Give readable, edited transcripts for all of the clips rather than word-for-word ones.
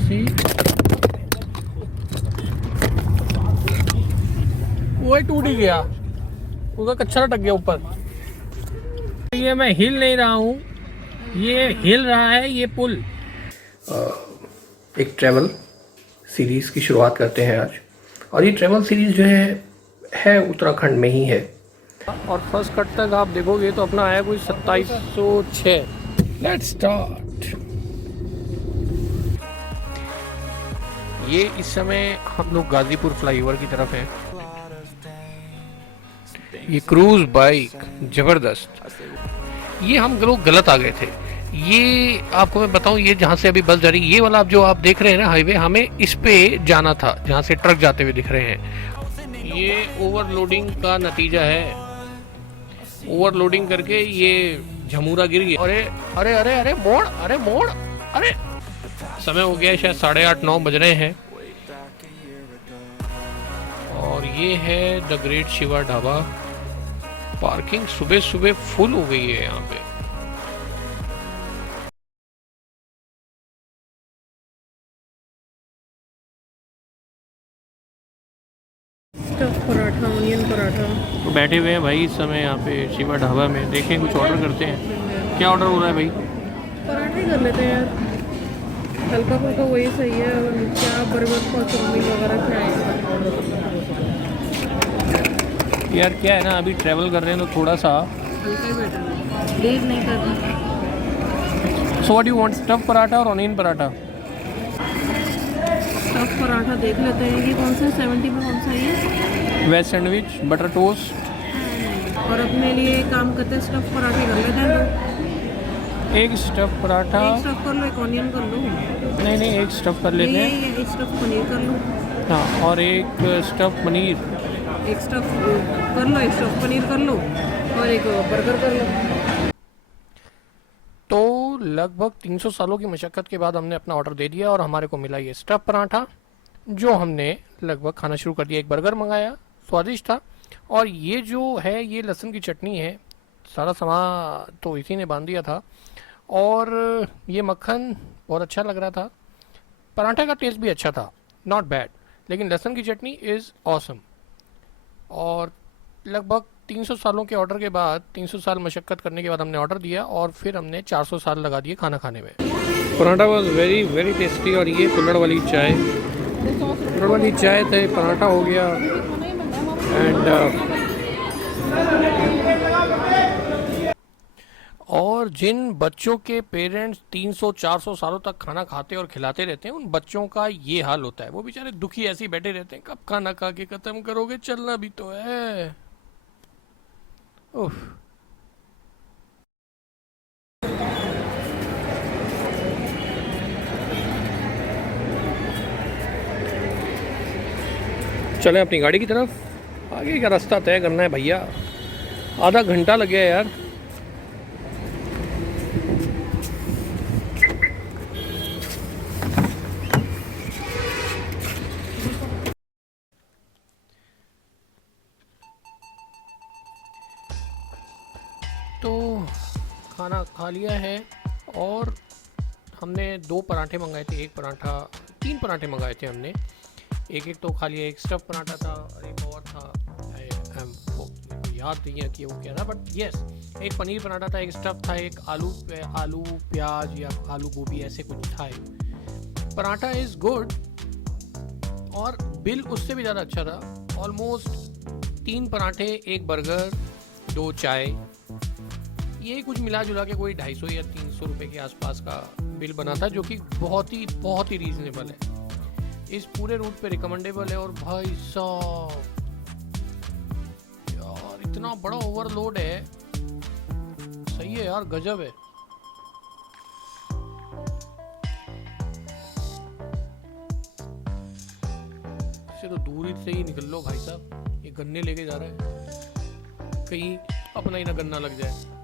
सी वो टूट ही गया, उसका कचरा टक गया ऊपर। ये मैं हिल नहीं रहा हूँ, ये हिल रहा है ये पुल। एक ट्रैवल सीरीज़ की शुरुआत करते हैं आज, और ये ट्रैवल सीरीज़ जो है उत्तराखंड में ही है। और फर्स्ट कट तक आप देखोगे तो अपना आया कोई 2706। Let's start. ये इस समय हम लोग गाजीपुर फ्लाईओवर की तरफ हैं। ये क्रूज बाइक जबरदस्त। ये हम लोग गलत आ गए थे। ये आपको मैं बताऊं, ये जहाँ से अभी बस जा रही, ये वाला जो आप देख रहे हैं ना हाईवे, हमें इस पे जाना था जहाँ से ट्रक जाते हुए दिख रहे हैं। ये ओवरलोडिंग का नतीजा है। ओवरलोडिंग करके ये झमूरा गिर गया। अरे अरे अरे अरे मोड़, अरे मोड़, अरे समय हो गया शायद 8:30-9 बज रहे हैं। और ये है the great Shiva dhaba. Parking सुबह सुबह फुल हो गई है यहाँ पे। Stuff paratha, onion paratha. तो बैठे हुए हैं भाई इस समय यहाँ पे शिवा ढाबा में। देखें कुछ ऑर्डर करते हैं। क्या ऑर्डर हो रहा है भाई? पराठा ही कर लेते हैं यार, हल्का फुल्का वही सही है। क्या बर्गर और चाउमीन वगैरह क्या है यार क्या है ना, अभी ट्रैवल कर रहे हैं तो थोड़ा सा हल्का ही बेटर है, देर नहीं करना। So what you want, stuff paratha और ऑनियन पराठा? स्टफ पराठा देख लेते हैं कि कौन सा 70 में कौन सा है। Veg sandwich, butter toast. और अपने लिए एक काम करते हैं, स्टफ पराठे कर लेते हैं। एक स्टफ पराठा। एक स्टफ कर लो, एक ऑनियन कर लो। नहीं एक स्टफ कर लेते हैं। ये एक स्टफ पनीर कर लो। हाँ, और एक स्टफ पनीर। एक स्टफ कर लो, एक स्टफ पनीर कर लो, और एक बर्गर कर लो। तो लगभग 300 सालों की मशक्क़त के बाद हमने अपना ऑर्डर दे दिया और हमारे को मिला ये स्टफ पराठा, जो हमने लगभग खाना शुरू कर दिया। एक बर्गर मंगाया, स्वादिष्ट था। और ये जो है ये लहसुन की चटनी है। सारा सामान तो इसी ने बांध दिया था। और ये मक्खन बहुत अच्छा लग रहा था। पराठे का टेस्ट भी अच्छा था, नॉट बैड। लेकिन लहसुन की चटनी इज़ ऑसम। और लगभग 300 सालों के ऑर्डर के बाद, 300 साल मशक्क़त करने के बाद हमने ऑर्डर दिया और फिर हमने 400 साल लगा दिए खाना खाने में। Paratha was very very tasty. और ये कुल्हड़ वाली चाय, कुल्हड़ वाली चाय थे, पराठा हो गया। एंड और जिन बच्चों के पेरेंट्स 300-400 सालों तक खाना खाते और खिलाते रहते हैं, उन बच्चों का ये हाल होता है। वो बेचारे दुखी ऐसे ही बैठे रहते हैं, कब खाना खा के ख़त्म करोगे, चलना भी तो है। उफ। चलें अपनी गाड़ी की तरफ। आगे का रास्ता तय करना है भैया। आधा घंटा लग गया यार। तो खाना खा लिया है और हमने 2 पराठे मंगाए थे। 3 पराठे मंगाए थे हमने। एक तो खा लिया। एक स्टफ पराठा था और एक और था, याद नहीं है कि वो क्या था, बट यस, एक पनीर पराठा था, एक स्टफ था, एक आलू प्याज या आलू गोभी ऐसे कुछ था। पराठा इज़ गुड और बिल उससे भी ज़्यादा अच्छा था। ऑलमोस्ट 3 पराठे, एक बर्गर, 2 चाय, ये कुछ मिला जुला के कोई 250 या 300 रुपये के आसपास का बिल बना था, जो कि बहुत ही रीज़नेबल है। इस पूरे रूट पे रिकमेंडेबल है। और भाई साहब यार इतना बड़ा ओवरलोड है, सही है यार, गजब है। इससे तो दूरी से ही निकल लो भाई साहब। ये गन्ने लेके जा रहा है, कहीं अपना ही ना गन्ना लग जाए।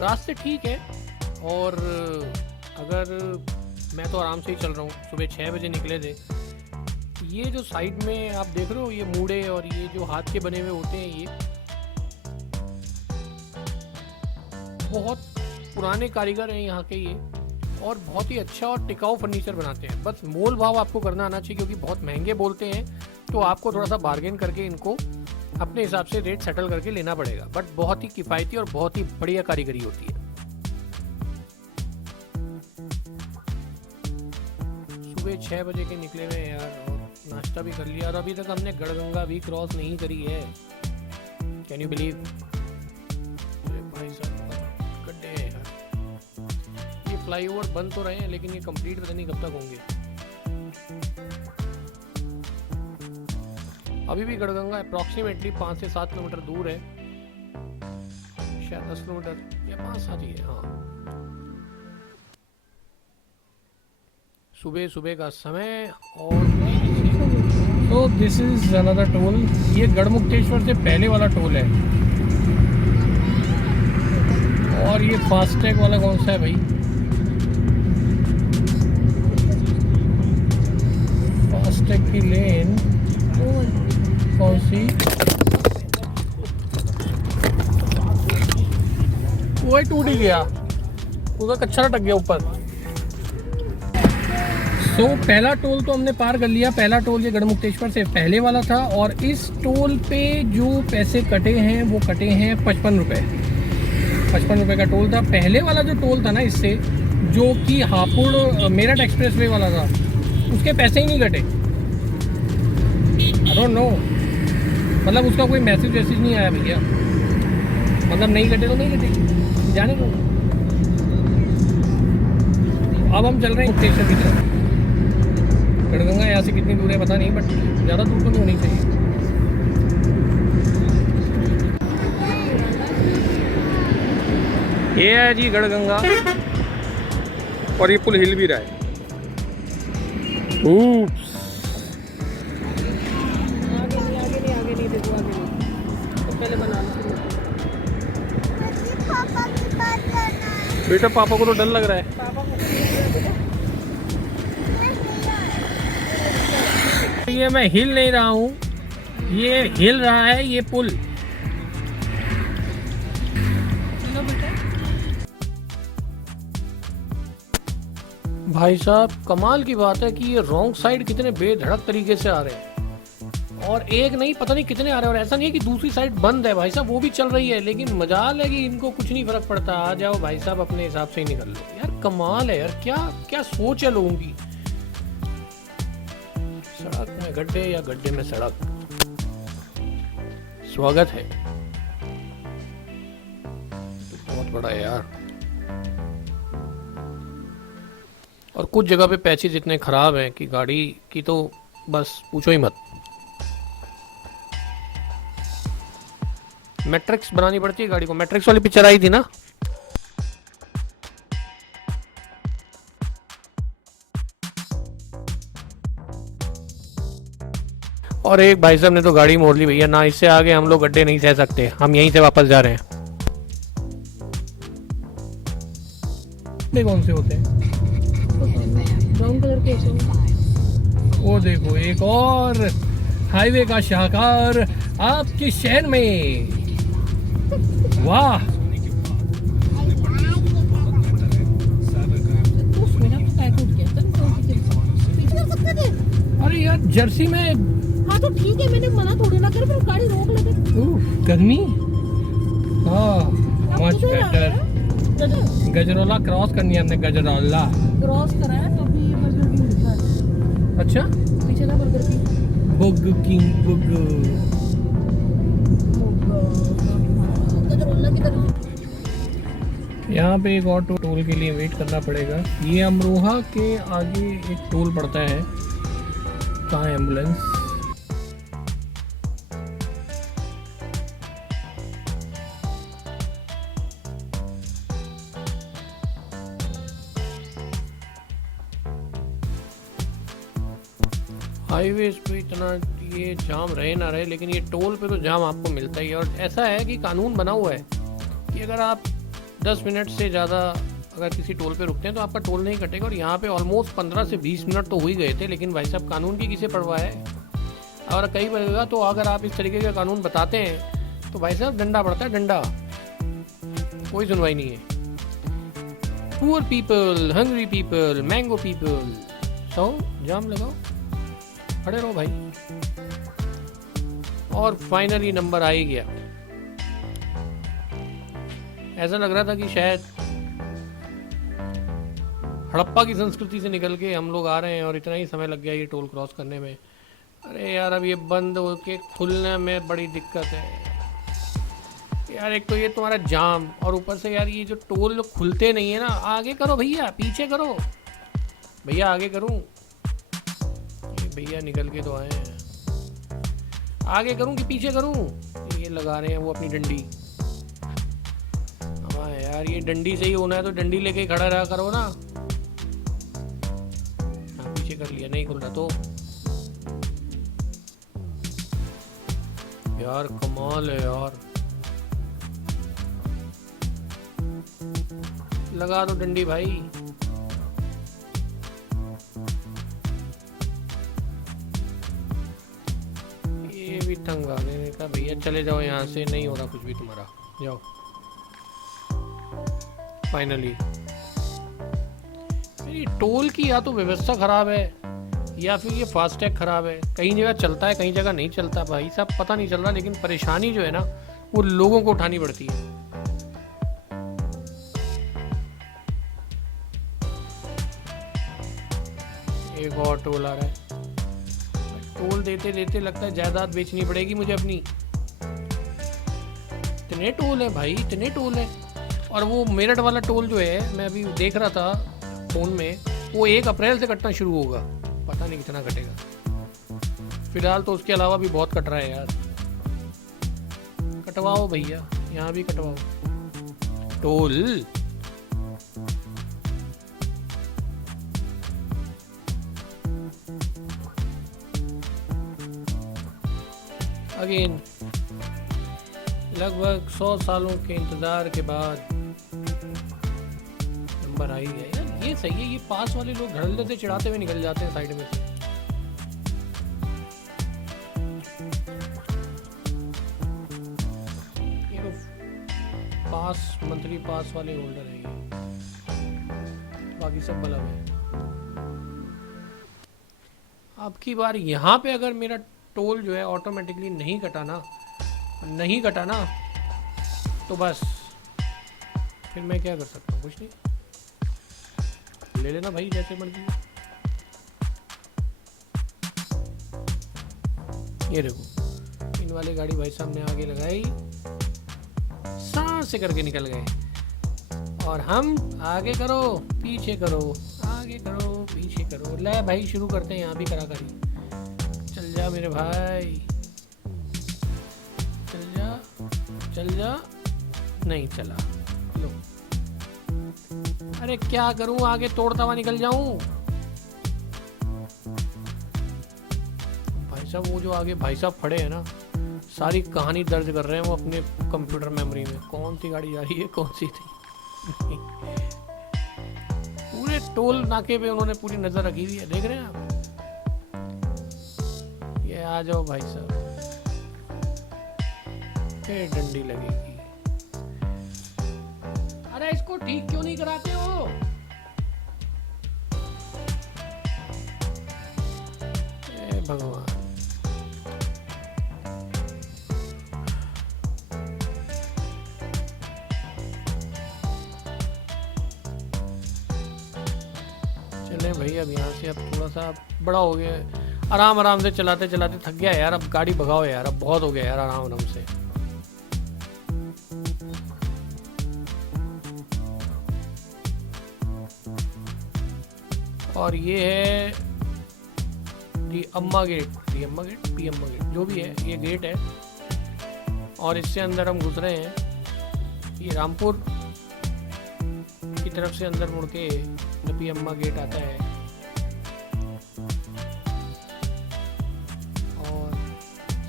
रास्ते ठीक है। और अगर मैं तो आराम से ही चल रहा हूँ, सुबह 6 बजे निकले थे। ये जो साइड में आप देख रहे हो, ये मूड़े और ये जो हाथ के बने हुए होते हैं, बहुत पुराने कारीगर हैं यहाँ के ये, और बहुत ही अच्छा और टिकाऊ फर्नीचर बनाते हैं। बस मोल भाव आपको करना आना चाहिए, क्योंकि बहुत महंगे बोलते हैं, तो आपको थोड़ा सा बार्गेन करके इनको अपने हिसाब से रेट सेटल करके लेना पड़ेगा। बट बहुत ही किफ़ायती और बहुत ही बढ़िया कारीगरी होती है। सुबह 6 बजे के निकले हुए हैं यार, और नाश्ता भी कर लिया, और अभी तक हमने गढ़गंगा भी क्रॉस नहीं करी है। Can you believe? भाई साहब गड्ढे हैं यार। ये फ्लाईओवर बन तो रहे हैं, लेकिन ये कंप्लीट पता नहीं कब तक होंगे। अभी भी गढ़गंगा अप्रॉक्सीमेटली 5 से 7 किलोमीटर दूर है, शायद 10 किलोमीटर या 5-7 ही है। हाँ, सुबह सुबह का समय। और तो दिस इज अनदर टोल। ये गढ़मुक्तेश्वर से पहले वाला टोल है। और ये फास्टैग वाला कौन सा है भाई? फास्टैग की लेन कौन सी? वो टूट ही गया, उसका कच्चा लटक गया ऊपर। तो पहला टोल तो हमने पार कर लिया। पहला टोल ये गढ़मुक्तेश्वर से पहले वाला था, और इस टोल पे जो पैसे कटे हैं वो कटे हैं 55 रुपये। 55 रुपये का टोल था। पहले वाला जो टोल था ना इससे, जो कि हापुड़ मेरठ एक्सप्रेस वे वाला था, उसके पैसे ही नहीं कटे। आई डोंट नो, मतलब उसका कोई मैसेज वैसेज नहीं आया भैया। मतलब नहीं कटे तो नहीं कटे, जाने दो। अब हम चल रहे हैं स्टेशन की तरफ। गढ़गंगा यहाँ से कितनी दूर है पता नहीं, बट ज़्यादा दूर तो नहीं होनी चाहिए। ये है जी गढ़गंगा, और ये पुल हिल भी रहा है। ऊप्स। आगे नहीं देखो, आगे नहीं। तो पहले बना लो। बेटा पापा को तो डर लग रहा है। पापा को ये मैं हिल नहीं रहा हूँ, ये हिल रहा है ये पुल। चलो बेटा। भाई साहब कमाल की बात है कि ये रॉन्ग साइड कितने बेधड़क तरीके से आ रहे हैं, और एक नहीं पता नहीं कितने आ रहे हैं। और ऐसा नहीं है कि दूसरी साइड बंद है भाई साहब, वो भी चल रही है, लेकिन मजाल है कि इनको कुछ नहीं फर्क पड़ता। आ जाओ भाई साहब, अपने हिसाब से ही निकल लो यार। कमाल है यार, क्या क्या सोच है लोगों की। सड़क में गड्ढे या गड्ढे में सड़क। स्वागत है। बहुत बड़ा है यार, और कुछ जगह पे पैचेज इतने खराब हैं कि गाड़ी की तो बस पूछो ही मत। मैट्रिक्स बनानी पड़ती है गाड़ी को। मैट्रिक्स वाली पिक्चर आई थी ना। और एक भाई साहब ने तो गाड़ी मोड़ ली भैया, ना इससे आगे हम लोग गड्ढे नहीं सह सकते, हम यहीं से वापस जा रहे हैं। ये कौन से होते हैं? ब्राउन कलर के होते हैं। वो देखो एक और हाईवे का शाहकार आपके शहर में। वाह, अरे यार जर्सी में। हाँ तो ठीक है, मैंने मना थोड़ी ना कर, फिर गाड़ी रोक लगे। गर्मी। हाँ, मच बेटर। गजरौला क्रॉस करनी है हमने, गजरौला क्रॉस करा है तो अभी बर्गर किंग लिखा है। अच्छा, पीछे ना बर्गर किंग। बुग किंग बुग। गजरौला की तरफ। यहाँ पे एक और टोल के लिए वेट करना पड़ेगा। ये अमरोहा के आगे एक टोल पड़ता है। कहाँ है एम्बुलेंस? हाईवेज पे इतना ये जाम रहे ना रहे, लेकिन ये टोल पे तो जाम आपको मिलता ही है। और ऐसा है कि कानून बना हुआ है कि अगर आप 10 मिनट से ज़्यादा अगर किसी टोल पे रुकते हैं तो आपका टोल नहीं कटेगा। और यहाँ पे ऑलमोस्ट 15 से 20 मिनट तो हो ही गए थे, लेकिन भाई साहब कानून की किसे परवाह है। और कई बार तो अगर आप इस तरीके का कानून बताते हैं तो भाई साहब डंडा पड़ता है, डंडा। कोई सुनवाई नहीं है। Poor people, hungry people, mango people, तो जाम लगाओ, खड़े रहो भाई। और फाइनली नंबर आ ही गया। ऐसा लग रहा था कि शायद हड़प्पा की संस्कृति से निकल के हम लोग आ रहे हैं और इतना ही समय लग गया ये टोल क्रॉस करने में। अरे यार अब ये बंद होके खुलने में बड़ी दिक्कत है यार। एक तो ये तुम्हारा जाम और ऊपर से यार ये जो टोल खुलते नहीं है ना। आगे करो भैया, पीछे करो भैया, आगे करूं? ये भैया निकल के तो आए हैं। आगे करूं कि पीछे करूं? ये लगा रहे हैं वो अपनी डंडी। हाँ यार ये डंडी से ही होना है तो डंडी लेके ही खड़ा रहा करो ना। हाँ पीछे कर लिया, नहीं खुल रहा तो यार कमाल है यार। लगा दो डंडी भाई। ये भी तंग आ गए का भैया, चले जाओ यहाँ से, नहीं हो रहा कुछ भी तुम्हारा, जाओ। फाइनली मेरी टोल की या तो व्यवस्था खराब है या फिर ये फास्टैग खराब है। कई जगह चलता है, कई जगह नहीं चलता भाई साहब, पता नहीं चल रहा। लेकिन परेशानी जो है ना वो लोगों को उठानी पड़ती है। एक और टोल आ रहा है। टोल देते देते लगता है जायदाद बेचनी पड़ेगी मुझे अपनी। इतने टोल है भाई, इतने टोल है। और वो मेरठ वाला टोल जो है, मैं अभी देख रहा था फोन में, वो 1 अप्रैल से कटना शुरू होगा। पता नहीं कितना कटेगा। फिलहाल तो उसके अलावा भी बहुत कट रहा है यार। कटवाओ भैया, यहाँ भी कटवाओ टोल। अगेन लगभग 100 सालों के इंतजार के बाद नंबर आ ही गया यार। ये सही है। ये पास वाले लोग धड़ल्ले से चिढ़ाते हुए निकल जाते हैं साइड में से। ये तो पास, मंथली पास वाले होल्डर है ये, बाकी सब बलब है। अब की बार यहाँ पे अगर मेरा टोल जो है ऑटोमेटिकली नहीं कटा ना तो बस फिर मैं क्या कर सकता हूँ? कुछ नहीं, ले लेना भाई जैसे मर्जी। ये देखो इन वाली गाड़ी भाई साहब ने आगे लगाई, सांस से करके निकल गए। और हम आगे करो पीछे करो, आगे करो पीछे करो। ले भाई शुरू करते हैं यहाँ भी करा करी। चल जा मेरे भाई, चल जा। नहीं चला, लो। अरे क्या करूं, आगे तोड़ता हुआ निकल जाऊं? भाई साहब वो जो आगे भाई साहब खड़े हैं ना, सारी कहानी दर्ज कर रहे हैं वो अपने कंप्यूटर मेमोरी में। कौन सी गाड़ी जा रही है, कौन सी थी। पूरे टोल नाके पे उन्होंने पूरी नजर रखी हुई है, देख रहे हैं आप। ये आ जाओ भाई साहब, फिर डंडी लगेगी। अरे इसको ठीक क्यों नहीं कराते हो? ए भगवान। चले भाई अब यहाँ से, अब थोड़ा सा बड़ा हो गया है। आराम आराम से चलाते चलाते थक गया यार। अब गाड़ी भगाओ यार, अब बहुत हो गया यार, आराम आराम से। और ये है दी अम्मा गेट, पी अम्मा गेट जो भी है, ये गेट है। और इससे अंदर हम घुस रहे हैं। ये रामपुर की तरफ से अंदर मुड़ के पी अम्मा गेट आता है। और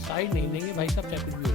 साइड नहीं देंगे भाई साहब, चाहे कुछ भी हो।